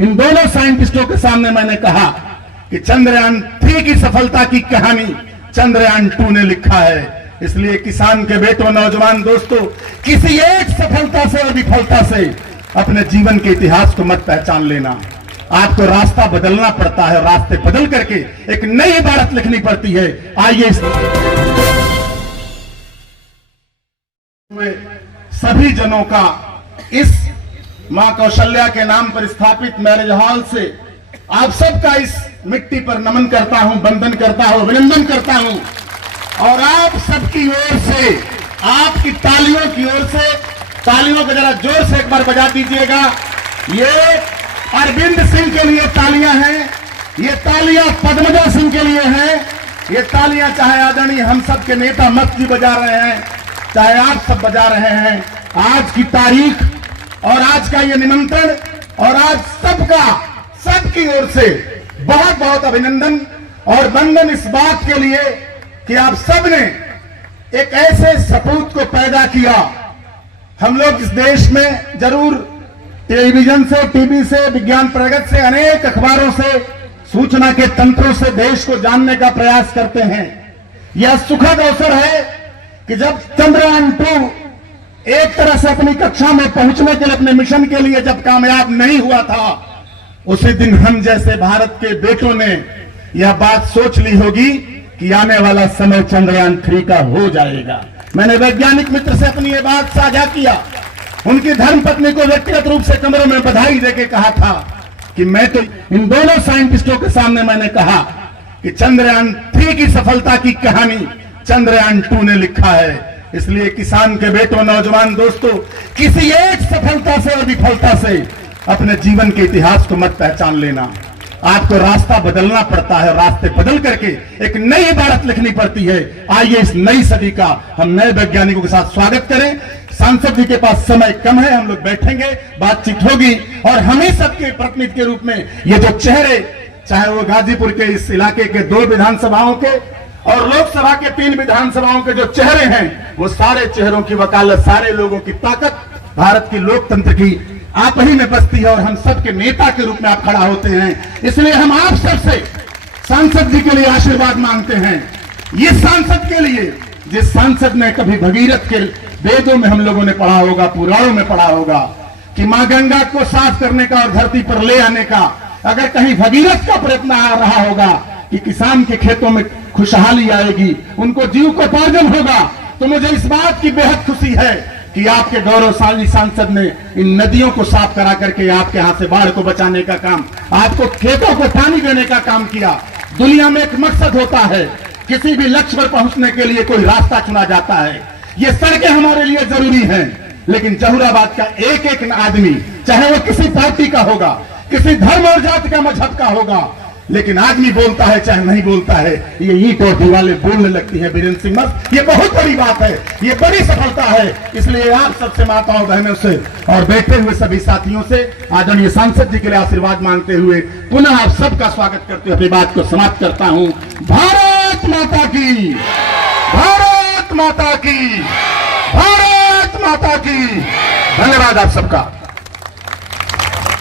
इन दोनों साइंटिस्टों के सामने मैंने कहा कि चंद्रयान 3 की सफलता की कहानी चंद्रयान 2 ने लिखा है। इसलिए किसान के बेटों, नौजवान दोस्तों, किसी एक सफलता से और विफलता से अपने जीवन के इतिहास को मत पहचान लेना। आपको रास्ता बदलना पड़ता है, रास्ते बदल करके एक नई इबारत लिखनी पड़ती है। आइए सभी जनों का इस मां कौशल्या के नाम पर स्थापित मैरिज हॉल से आप सबका इस मिट्टी पर नमन करता हूं, वंदन करता हूं, अभिनंदन करता हूं। और आप सबकी ओर से, आपकी तालियों की ओर से, तालियों को जरा जोर से एक बार बजा दीजिएगा। ये अरविंद सिंह के लिए तालियां हैं, ये तालियां पद्मजा सिंह के लिए हैं, ये तालियां चाहे आदरणीय हम सब के नेता मत जी बजा रहे हैं, चाहे आप सब बजा रहे हैं। आज की तारीख और आज का ये निमंत्रण और आज सबकी ओर से बहुत बहुत अभिनंदन और वंदन इस बात के लिए कि आप सबने एक ऐसे सपूत को पैदा किया। हम लोग इस देश में जरूर टेलीविजन से, टीवी से, विज्ञान प्रगति से, अनेक अखबारों से, सूचना के तंत्रों से देश को जानने का प्रयास करते हैं। यह सुखद अवसर है कि जब चंद्रयान 2 एक तरह से अपनी कक्षा में पहुंचने के लिए, अपने मिशन के लिए जब कामयाब नहीं हुआ था, उसी दिन हम जैसे भारत के बेटों ने यह बात सोच ली होगी कि आने वाला समय चंद्रयान 3 का हो जाएगा। मैंने वैज्ञानिक मित्र से अपनी ये बात साझा किया। उनकी धर्मपत्नी को व्यक्तिगत रूप से कमरे में बधाई देके कहा था कि मैं तो इन दोनों साइंटिस्टों के सामने मैंने कहा कि चंद्रयान 3 की सफलता की कहानी चंद्रयान 2 ने लिखा है। इसलिए किसान के बेटों, नौजवान दोस्तों, किसी एक सफलता से और विफलता से अपने जीवन के इतिहास को मत पहचान लेना। आपको रास्ता बदलना पड़ता है, रास्ते बदल करके एक नई इबारत लिखनी पड़ती है। आइए इस नई सदी का हम नए वैज्ञानिकों के साथ स्वागत करें। सांसद जी के पास समय कम है, हम लोग बैठेंगे, बातचीत होगी और हमें सबके प्रतिनिधि के रूप में ये जो चेहरे, चाहे वो गाजीपुर के इस इलाके के 2 विधानसभाओं के और लोकसभा के 3 विधानसभाओं के जो चेहरे हैं, वो सारे चेहरों की वकालत, सारे लोगों की ताकत भारत की लोकतंत्र की आप ही में बसती है और हम सबके नेता के रूप में आप खड़ा होते हैं। इसलिए हम आप सबसे सांसद जी के लिए आशीर्वाद मांगते हैं। ये सांसद के लिए, जिस सांसद ने कभी भगीरथ के वेदों में हम लोगों ने पढ़ा होगा, पुराणों में पढ़ा होगा कि मां गंगा को साफ करने का और धरती पर ले आने का अगर कहीं भगीरथ का प्रयत्न आ रहा होगा कि किसान के खेतों में खुशहाली आएगी, उनको जीविकोपार्जन होगा, तो मुझे इस बात की बेहद खुशी है कि आपके गौरवशाली सांसद ने इन नदियों को साफ करा करके आपके हाथ से बाढ़ को बचाने का काम, आपको खेतों को पानी देने का काम किया। दुनिया में एक मकसद होता है, किसी भी लक्ष्य पर पहुंचने के लिए कोई रास्ता चुना जाता है। ये सड़कें हमारे लिए जरूरी हैं, लेकिन जहूराबाद का एक एक आदमी, चाहे वो किसी पार्टी का होगा, किसी धर्म और जाति का, मजहब का होगा, लेकिन आदमी बोलता है चाहे नहीं बोलता है, ये ईंट और दीवारें बोलने लगती है। बीरेंद्र सिंह मस्त, ये बहुत बड़ी बात है, ये बड़ी सफलता है। इसलिए आप सबसे, माताओं बहनों से और बैठे हुए सभी साथियों से आदरणीय सांसद जी के लिए आशीर्वाद मांगते हुए पुनः आप सबका स्वागत करते हुए अपनी बात को समाप्त करता हूं। भारत माता की, भारत माता की, भारत माता की। धन्यवाद आप सबका।